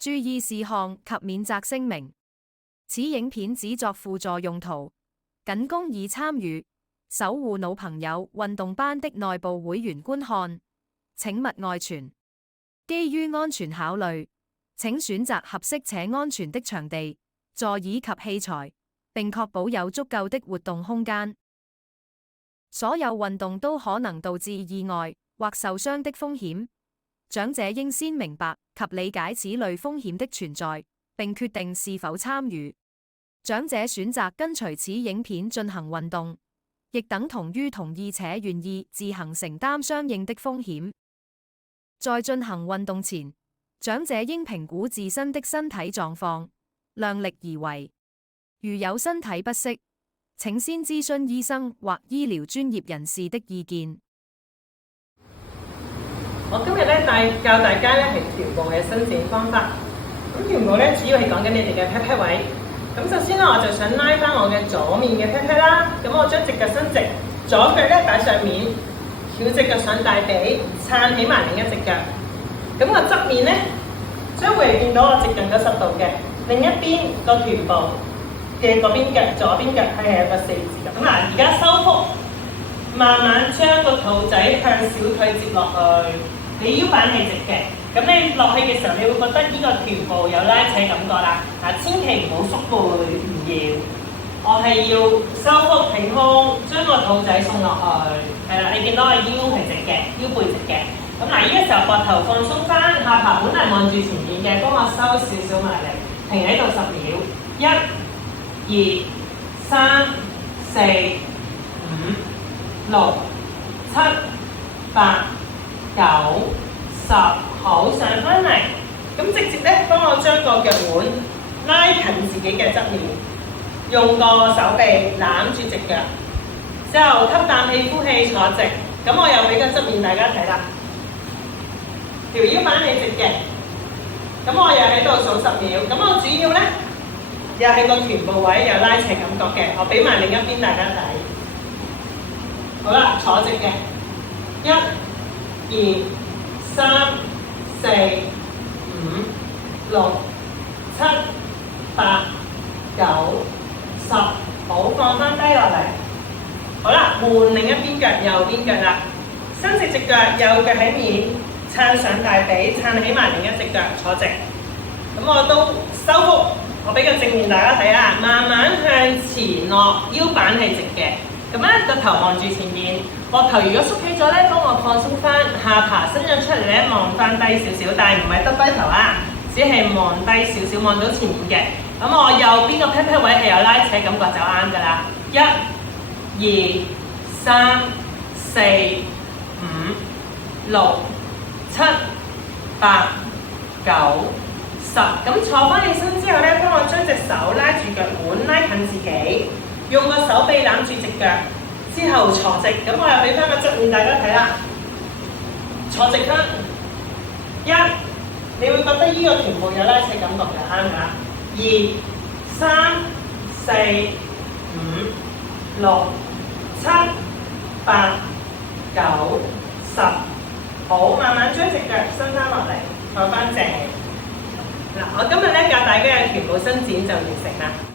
注意事項及免責聲明。此影片只作輔助用途，僅供已參與守護腦朋友運動班的內部會員觀看，請勿外傳。基於安全考慮，請選擇合適且安全的場地、座椅及器材，並確保有足夠的活動空間。所有運動都可能導致意外或受傷的風險，長者應先明白及理解此類風險的存在，並決定是否參與。長者選擇跟隨此影片進行運動，亦等同於同意且願意自行承擔相應的風險。在進行運動前，長者應評估自身的身體狀況，量力而為。如有身體不適，請先諮詢醫生或醫療專業人士的意見。我今日教大家係臀部嘅伸展方法。咁臀部主要係講緊你哋嘅 pat pat 位。咁首先我就想拉翻我嘅左面嘅 pat pat 啦。咁我將隻腳伸直，左腳擺上面，翹隻腳上大髀，撐起埋另一隻腳。咁我側面將會見到我接近90度嘅，另一邊個臀部嘅嗰邊腳，左邊腳係有個4字嘅。咁而家收腹，慢慢將個肚仔向小腿接落去。你腰板係直嘅，咁你落去嘅時候，你會覺得呢個臀部有拉扯感覺啦。千祈唔好縮背，唔要。我係要收腹挺胸，將個肚仔送落去。係啦，你見到我腰係直嘅，腰背直嘅。咁呢個時候膊頭放鬆翻，下巴本嚟望住前面嘅，幫我收少少埋嚟，停喺度10秒。1、2、3、4、5、6、7、8、9、10，好，上翻嚟，咁直接幫我將個腳腕拉近自己嘅側面，用個手臂攬住隻腳，之後吸啖氣，呼氣，坐直。咁我又俾個側面大家睇啦，條腰板係直嘅，咁我又喺度數10秒。咁我主要又係個臀部位有拉扯感覺嘅，我俾埋另一邊大家睇。好啦，坐直嘅，1、2、3、4、5、6、7、8、9、10，好，放翻低落嚟。好啦，換另一邊腳，右邊腳啦，伸直隻腳，右腳喺面，撐上大髀，撐起埋另一隻腳，坐直。咁我都收腹，我俾個正面大家睇下，慢慢向前落，腰板係直嘅。咁個頭望住前面，膊頭如果縮起咗幫我放鬆翻，下巴伸咗出嚟望翻低少少，但係唔係耷低頭啊，只係望低少少，望到前面嘅。咁我右邊個 pat pat 位係有拉扯感覺就啱㗎啦。1、2、3、4、5、6、7、8、9、10。咁坐翻起身之後幫我將隻手拉住腳腕，拉近自己。用個手臂攬住隻腳，之後坐直，咁我又俾翻個側面大家睇啦。坐直啦，1，你會覺得呢個臀部有拉扯感覺嘅，啱唔啱？2、3、4、5、6、7、8、9、10，好，慢慢將隻腳伸翻落嚟，坐翻正。嗱，我今日教大家嘅臀部伸展就完成啦。